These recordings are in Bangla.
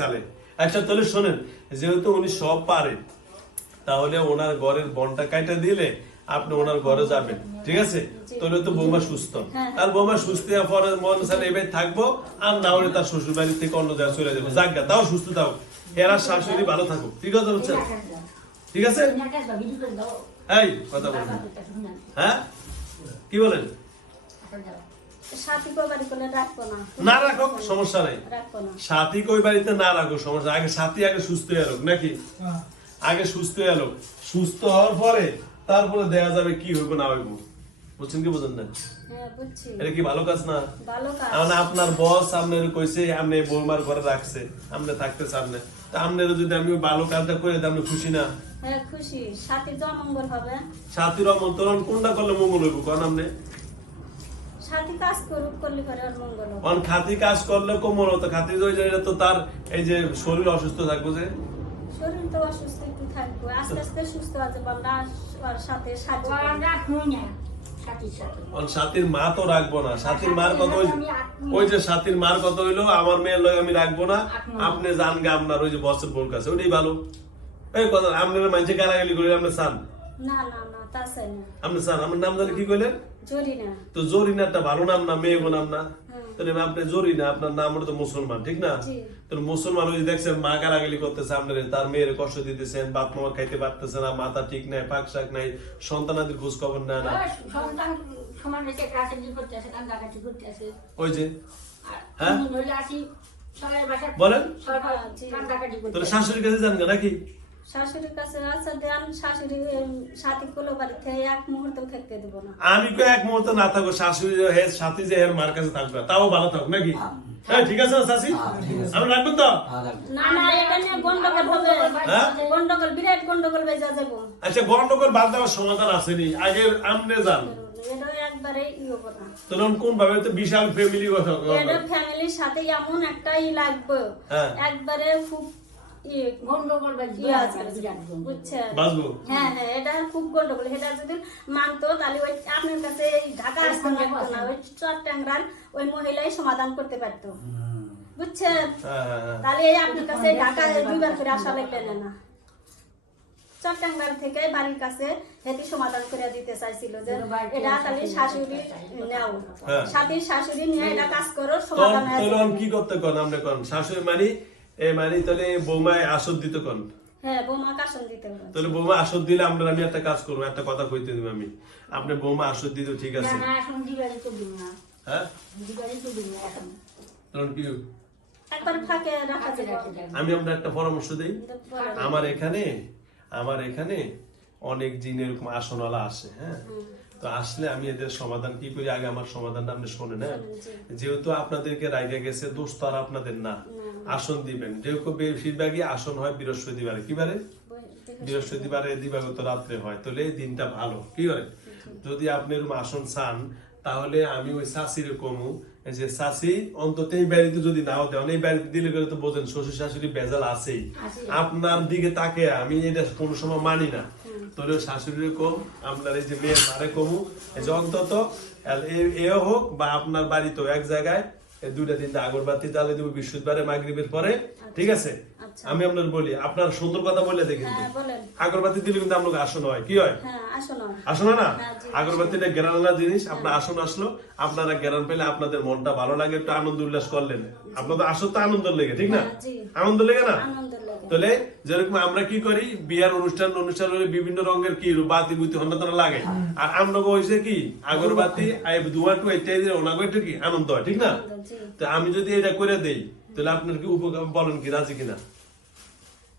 চালে আচ্ছা তাহলে শোনেন যেহেতু উনি সব পারে তাহলে ওনার ঘরের বনটা কাইটা দিলে আপনি ওনার ঘরে যাবেন ঠিক আছে? তাহলে তো বৌমা সুস্থ। হ্যাঁ। আর বৌমা সুস্থ পরে মন সালে এবার থাকব আর না হলে তার শ্বশুর বাড়ি থেকে অন্য জায়গায় চলে যাব। যাজ্ঞা তাও সুস্থ থাকো এরা শাশুড়ি ভালো থাকুক। ঠিক আছে বুঝছেন ঠিক আছে এই কথা বলবেন হ্যাঁ? কি বলেন? সাথী কবারি করলে রাখব না? না রাখো সমস্যা নাই। সাথী কই বাড়িতে না রাখো সমস্যা আগে সাথী আগে সুস্থ হয়ে নাকি? আগে সুস্থ হয়ে সুস্থ হওয়ার পরে তারপরে দেখা যাবে কি হইব না হইব। বুঝছেন কি বুঝেন না? হ্যাঁ এটা কি ভালো কাজ না? ভালো মানে আপনার বস আপনার কইছে আপনি বৌমার ঘরে রাখছে আপনি থাকতে চান না তা আপনার যদি আমি ভালো কাজটা করে দিই আপনি খুশি না? হ্যাঁ খুশি। সাথী তো মঙ্গল হবে। সাথীর অমন্তরণ কোনটা করলে মঙ্গল হইব কোন আপনি সাথী কাজ করুক করলে পরে আর মঙ্গল অন খাতি কাজ করলে কোমল হতো খাতি ওই যে এটা তো তার এই যে শরীর অসুস্থ থাকব যে। শরীর তো অসুস্থ একটু থাকব আস্তে আস্তে সুস্থ আছে আমরা আর সাথে সাহায্য করি। অন সাথীর মা তো রাখব না সাথীর মার ওই যে সাথীর মার কথা হইল? আমার মেয়ের লগে আমি রাখব না। আপনি জান গে আপনার ওই যে বসের বোন কাছে ওটাই ভালো। এই কথা আপনার মানুষে গালাগালি করে আপনি চান? না না না তা চাই না। আপনি চান আমার নাম জানি কি কইলেন? তো জরিনা একটা ভালো নাম না মেয়ে নাম না? আপনি জরিনা আপনার নাম তো মুসলমান ঠিক না। তাহলে মুসলমান ওই দেখছেন মা গালাগালি করতেছে আপনার তার মেয়ের কষ্ট দিতেছেন বাপ মা খাইতে পারতেছে না মাথা ঠিক নাই পাক শাক নাই সন্তানাদের খোঁজ খবর নেয় না। ওই যে হ্যাঁ? বলেন? শাশুড়ির কাছে গা নাকি? শাশুড়ির কাছে আচ্ছা দেন শাশুড়ি সাথী কোলো বাড়িতে এক মুহূর্ত থাকতে দেবো না। আমি কো এক মুহূর্তে না থাকব শাশুড়ি যে হে সাথী যে এর মার কাছে থাকবে তাও ভালো থাকুক নাকি? হ্যাঁ। ঠিক আছে শাশি আমি রাখবেন তো? না না এটা নিয়ে গন্ডগোল হবে। হ্যাঁ? গন্ডগোল বিরাট গন্ডগোল বেজা যাব। আচ্ছা গন্ডগোল বাদ দেওয়ার সমাধান আসেনি আগে আমনে যান। না। তখন কোন ভাবে তো বিশাল ফ্যামিলি কথা ফ্যামিলির সাথে এমন একটা ই লাগবে। হ্যাঁ। একবারে খুব গন্ডগোল বাজবে, হ্যাঁ হ্যাঁ এটা খুব গন্ডগোল। এটা যদি মানতো তাহলে ওই আপনার কাছে ঢাকা আসতে না ওই চট্টাংরার ওই মহিলাই সমাধান করতে পারতো। বুঝছেন? হ্যাঁ তাহলে আপনার কাছে ঢাকা দুইবার করে আসা লাগবে না না। থেকে বাড়ির কাছে হেতি সমাধান করে দিতে চাইছিল যে এটা তাহলে শাশুড়ি নেও। সাথে শাশুড়ি নিয়ে এটা কাজ করো সমাধান কি করতে কন আপনি কন শাশুড়ি মানি এ মানি তাহলে বৌমায় আসর দিতে কন? হ্যাঁ বৌমা কাশন দিতে তাহলে বৌমা আসর দিলে আমরা আমি একটা কাজ করব একটা কথা কইতে দিব আমি। আপনি বৌমা আসর দিতে ঠিক আছে? না এখন দিবালি তো দিব না হ্যাঁ তো দিব না এখন কি। আমি আমরা একটা পরামর্শ দেই। আমার এখানে আমার এখানে অনেক জিন এরকম আসনওয়ালা আসে হ্যাঁ? তো আসলে আমি এদের সমাধান কি করি? আগে আমার সমাধানটা আপনি শোনেন হ্যাঁ? যেহেতু আপনাদেরকে রাইগে গেছে দোষ তো আর আপনাদের না। আসন দিবেন। যেহেতু বেশিরভাগই আসন হয় বৃহস্পতিবারে। কি বারে? বৃহস্পতিবারে দিবাগত রাত্রে হয়। তাহলে এই দিনটা ভালো। কি করে? যদি আপনি এরকম আসন চান তাহলে আমি ওই শাশির কমু। যে শাশি অন্তত এই বাড়িতে যদি নাও দেন এই বাড়িতে দিলে গেলে তো বোঝেন শ্বশুর শাশুড়ি বেজাল আছেই। আপনার দিকে তাকে আমি এটা কোনো সময় মানি না। তোর শাশুড়ির কম আপনার এই যে মেয়ের মারে কমু। এই যে অন্তত এ- এও হোক বা আপনার বাড়িতেও এক জায়গায় দুইটা তিনটা আগরবাতি জ্বালিয়ে দেবো বৃহস্পতিবারে মাগরিবের পরে। ঠিক আছে? আচ্ছা। আমি আপনার বলি আপনার সুন্দর কথা বলে দেখেন হ্যাঁ আগরবাতি দিলে কিন্তু আপনাকে আসন হয়। কি হয়? হ্যাঁ না না? হ্যাঁ, আগরবাতিটা গেরানা জিনিস আপনার আসন আসলো আপনারা গেরান পেলে আপনাদের মনটা ভালো লাগে একটু আনন্দ উল্লাস করলেন। আপনাদের আসন তো আনন্দ লেগে ঠিক না? আনন্দ লেগে না? তাহলে যেরকম আমরা কি করি বিয়ার অনুষ্ঠান অনুষ্ঠান হলে বিভিন্ন রঙের কি বাতি বুতি হন্ডা লাগে। আর আমরা হয়েছে কি আগরবাতি ধোঁয়া টু এটাই ওনাকে একটু কি আনন্দ হয় ঠিক না? তো আমি যদি এটা করে দেই তাহলে আপনার কি উপকার বলেন কি রাজি কিনা?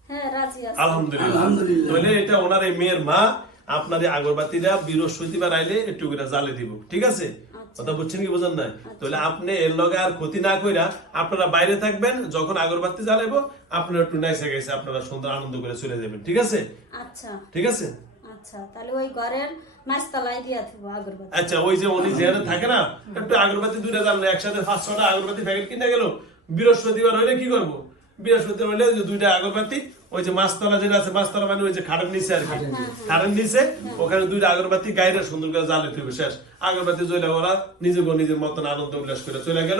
হ্যাঁ রাজি আছে। আলহামদুলিল্লাহ। তাহলে এটা ওনার এই মেয়ের মা আপনার এই আগরবাতিরা বৃহস্পতিবার আইলে একটু করে জ্বালে দিব ঠিক আছে? কথা বুঝছেন কি বোঝেন না তাহলে আপনি এর লগে আর ক্ষতি না কইরা আপনারা বাইরে থাকবেন যখন আগরবাতি জ্বালাবো আপনারা একটু নাইসে গেছে আপনারা সুন্দর আনন্দ করে চলে যাবেন ঠিক আছে? আচ্ছা। ঠিক আছে? আচ্ছা তাহলে ওই ঘরের মাছতলায় দিয়া থাকব আগরবাতি। আচ্ছা ওই যে উনি যেখানে থাকে না একটু আগরবাতি দুইটা জ্বাললে একসাথে পাঁচ ছটা আগরবাতি প্যাকেট কিনে গেল বৃহস্পতিবার হইলে কি করব? বৃহস্পতিবার হলে ওই যে দুইটা আগরবাতি ওই যে মাছতলা যেটা আছে মাছতলা মানে ওই যে খাটের নিচে আর কি। খাটের নিচে। ওখানে দুইটা আগরবাতি গাইরা সুন্দর করে জ্বালে থইবে শেষ। আগরবাতি জ্বলে ওরা নিজের নিজের মতন আনন্দ উল্লাস করে চলে গেল।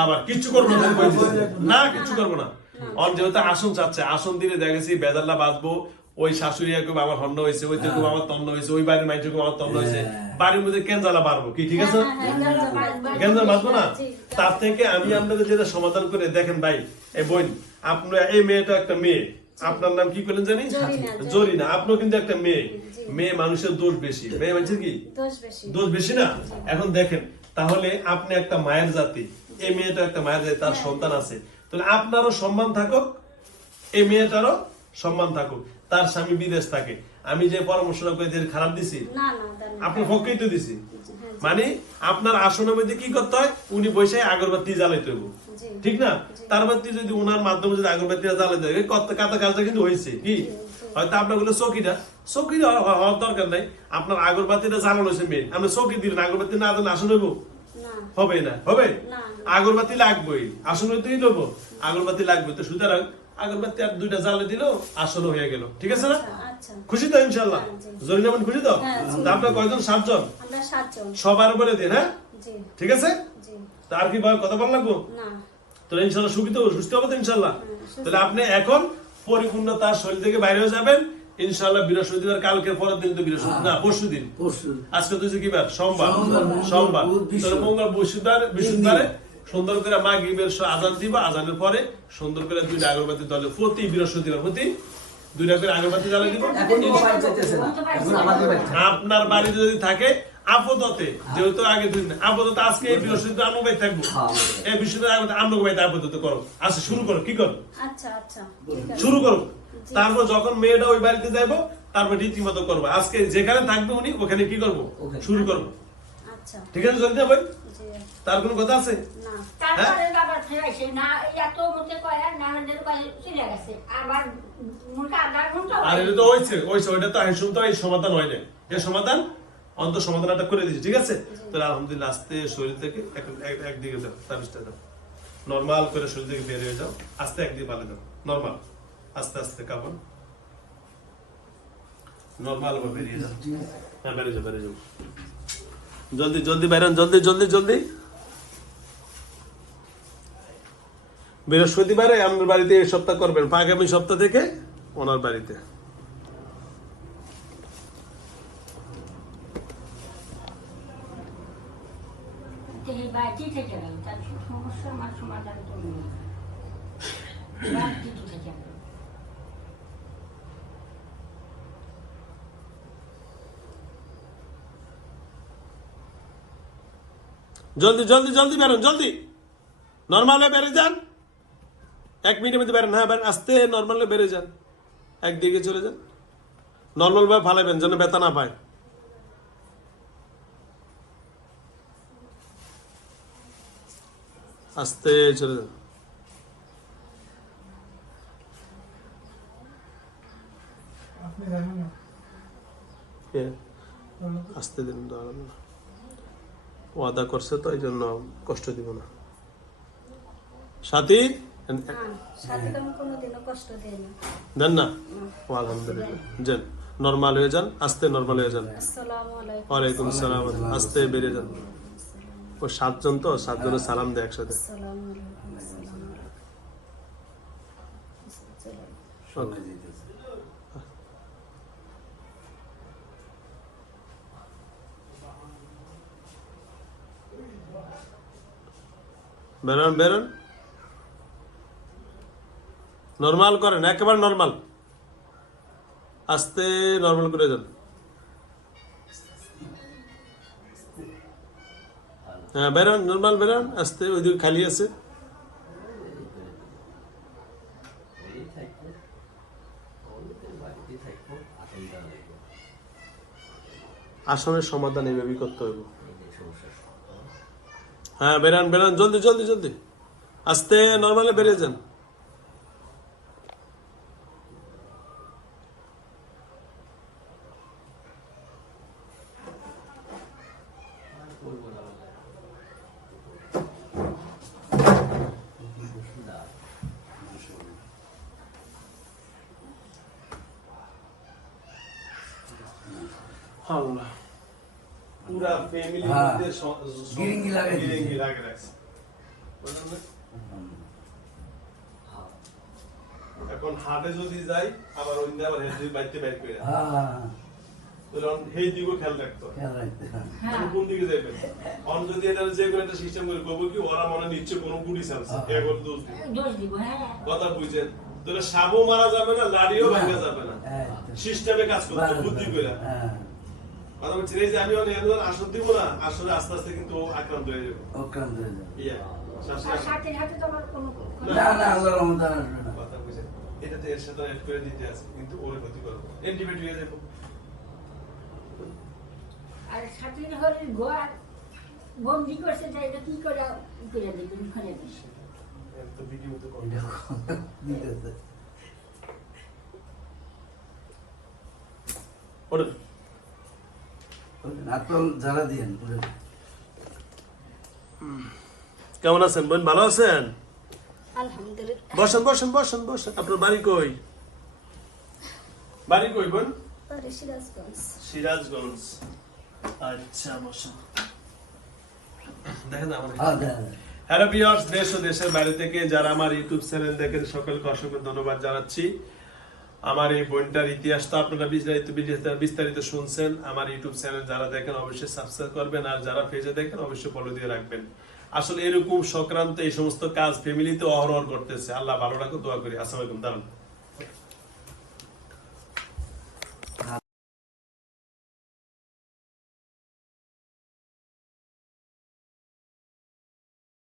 আবার কিচ্ছু করব না না কিচ্ছু করব না। অন যেহেতু আসন চাচ্ছে আসন দিলে দেখেছি বেজাল্লা বাঁচবো ওই শাশুড়ি একদম আমার হন্ড হয়েছে ওই তো আমার তন্ন হয়েছে ওই বাড়ির মাইন্ড আমার তন্ন হয়েছে। বাড়ির মধ্যে কেঞ্জালা বাড়বো কি ঠিক আছে? হ্যাঁ, হ্যাঁ, গেঞ্জাম বাঁচবো না? তার থেকে আমি আপনাদের যেটা সমাধান করে দেখেন ভাই এই বোন আপনার এই মেয়েটা একটা মেয়ে। আপনার নাম কি করলেন জানি? জরিনা, আপনিও কিন্তু একটা মেয়ে। মেয়ে মানুষের দোষ বেশি। মেয়ে মানুষের কি? দোষ বেশি। দোষ বেশি না? এখন দেখেন তাহলে আপনি একটা মায়ের জাতি এই মেয়েটা একটা মায়ের জাতি তার সন্তান আছে। তাহলে আপনারও সম্মান থাকুক এই মেয়েটারও সম্মান থাকুক। তার স্বামী বিদেশ থাকে। আমি যে পরামর্শটা করে খারাপ দিছি। আপনার পক্ষেই তো দিছি। হ্যাঁ, মানে আপনার আসনের মধ্যে কি করতে হয়? উনি বসে আগরবাতি জ্বালাইতে হইব। ঠিক না? তার মধ্যে যদি ওনার মাধ্যমে যদি আগরবাতি জ্বালাইতে হয় কত কাতা কাজটা কিন্তু হয়েছে কি? হয়তো আপনারগুলো চৌকিটা চৌকি হওয়া- হওয়া- হওয়ার দরকার নাই। আপনার আগরবাতিটা জ্বালানো হয়েছে মেয়ে আপনি চৌকি দিলেন আগরবাতি না দেন আসন হইব? হবে না হবে? আগরবাতি লাগবেই। আসন হইতেই দেবো আগরবাতি লাগবে তো সুতরাং আগরবাতি আর দুইটা জ্বালে দিল হয়ে গেল। ঠিক আছে না? আচ্ছা খুশি তো ইনশাল্লাহ? হ্যাঁ, জরিনা বোন খুশি তো? হ্যাঁ, আপনার কয়জন? সাতজন? সবার উপরে দিন হ্যাঁ? ঠিক আছে? আর কি কথা বল লাগবো? না। তাহলে ইনশাল্লাহ সুখী সুস্থ হবে তো ইনশাল্লাহ? তাহলে আপনি এখন পরিপূর্ণ তার শরীর থেকে বাইরে হয়ে যাবেন। ইনশাল্লাহ বৃহস্পতিবার কালকের পরের দিন তো বৃহস্পতি না পরশু দিন। পরশু আজকে তো কি বার? সোমবার। সোমবার, মঙ্গল, সোমবার তাহলে মঙ্গল বৃহস্পতিবার বৃহস্পতিবারে সুন্দর করে মা গিবের আজান দিব আজানের পরে সুন্দর করে দুইটা আগরবাতি দলে প্রতি বৃহস্পতিবার প্রতি দুইটা করে আগরবাতি জ্বালিয়ে দিব আপনার বাড়িতে যদি থাকে আপদতে যেহেতু আগে দুই দিন আপদতে আজকে এই বৃহস্পতিবার আমরা বাড়ি থাকব। হ্যাঁ। এই বৃহস্পতিবার আমরা আমরা বাড়িতে আপদতে করো। আচ্ছা শুরু করো কি করো? আচ্ছা আচ্ছা। শুরু করো। তারপর যখন মেয়েটা ওই বাড়িতে যাব তারপর রীতিমতো করব। আজকে যেখানে থাকবে উনি ওখানে কি করব? শুরু করব। আচ্ছা। ঠিক আছে জলদি ভাই তার কোনো কথা আছে? তারপরে বাবা ফেরাইছে না এত মধ্যে কয় না আমাদের কয় চলে গেছে। আবার মোটা আধা ঘণ্টা আর এটা তো হয়েছে হয়েছে ওইটা তো আসুন তো এই সমাধান হয় না এই সমাধান? অন্ত সমাধানটা করে দিয়েছি ঠিক আছে? তাহলে আলহামদুলিল্লাহ আস্তে শরীর থেকে একদিকে যাও নর্মাল করে শরীর থেকে বের হয়ে যাও আস্তে একদিকে পালে নর্মাল আস্তে আস্তে কাপড় নর্মাল ভাবে বেরিয়ে যাও। হ্যাঁ বেরিয়ে যাও বেরিয়ে যাও। জলদি জলদি বেরোন জলদি জলদি জলদি। বৃহস্পতিবারে আমার বাড়িতে এই সপ্তাহ করবেন আগামী সপ্তাহ থেকে ওনার বাড়িতে। জলদি জলদি জলদি বেরোন জলদি। নর্মালে বেড়ে যান। এক মিনিটের মধ্যে বেরোন হ্যাঁ বেরোন আস্তে নর্মালে বেড়ে যান। একদিকে চলে যান। নর্মাল ভাবে ফালাবেন যেন ব্যথা না পায়। আস্তে চলে যান? আস্তে দিন দাঁড়ান না। ওয়াদা করছে তো এই জন্য কষ্ট দিব না। সাথী? না। দেন না? ও আলহামদুলিল্লাহ। যান নর্মাল হয়ে যান আস্তে নর্মাল হয়ে যান। ওয়ালাইকুম সালাম আস্তে বেরিয়ে যান। ও সাতজন তো সাতজনের সালাম দেয় একসাথে। বেরোন বেরোন। নর্মাল করেন, একেবারে নর্মাল আস্তে নর্মাল করে যান। হ্যাঁ বেরোন নর্মাল বেরোন, আস্তে ওইদিকে খালি আছে। আসনের সমাধান এইভাবেই করতে হবে হ্যাঁ বেরান বেরান, জলদি জলদি জলদি। আস্তে নর্মালে বেরিয়ে যান। আল্লাহ পুরা ফ্যামিলি হ্যাঁ। মধ্যে গিরিঙ্গি গিরিঙ্গি রাখছে। এখন হাটে যদি যাই আবার ওই আবার হেঁটে বাইতে বাইর করে হ্যাঁ। তখন সেই দিকেও খেয়াল রাখতো। হ্যাঁ। কোন দিকে যাইবে অন যদি এটা যে কোনো একটা সিস্টেম করে করব কি ওরা মনে নিচ্ছে কোনো গুড়ি চালছে দোষ দিবে। দোষ দিব হ্যাঁ। কথা বুঝছেন? তাহলে সাবও মারা যাবে না লাড়িও ভাঙা যাবে না। হ্যাঁ, সিস্টেমে কাজ করতে বুদ্ধি করে। বলছি আমি অনেক একজন আসন দিব না আসলে আস্তে আস্তে কিন্তু আক্রান্ত হয়ে যাবে। অক্রান্ত হয়ে যাবে। ইয়া আর সাথে সাথে তো আমার কোনো না, না, আল্লাহর রহমতে আসবে না। কথা বুঝছেন? এটাতে এর সাথে অ্যাড করে দিতে আছে কিন্তু ওর ক্ষতি করব এন্টিবায়োটিক হয়ে যাব। আর সাথে হলে গোয়ার বন্দি করছে তাই এটা কি করে করে দিবেন ওখানে বেশি তো ভিডিও তো এটা দিতেছে। ওটা নাতল জ্বালা দিয়েন কেমন আছেন বোন? ভালো আছেন? বসেন বসেন বসেন বসেন। আপনার বাড়ি কই? বাড়ি কই বোন? সিরাজগঞ্জ। সিরাজগঞ্জ। আচ্ছা বসেন। দেখেন আমার হ্যাঁ। হ্যালো ভিউয়ার্স দেশ ও দেশের বাইরে থেকে যারা আমার ইউটিউব চ্যানেল দেখেন সকলকে অসংখ্য ধন্যবাদ জানাচ্ছি। আমার এই বইটার ইতিহাস তো আপনারা বিস্তারিত বিস্তারিত- শুনছেন। আমার ইউটিউব চ্যানেল যারা দেখেন অবশ্যই সাবস্ক্রাইব করবেন, আর যারা ফেজে দেখেন অবশ্যই ফলো দিয়ে রাখবেন। আসলে এরকম সংক্রান্ত এই সমস্ত কাজ ফ্যামিলিতে অহরহ করতেছে। আল্লাহ ভালো রাখো দোয়া করি। আসসালামাইকুম দাঁড়ান।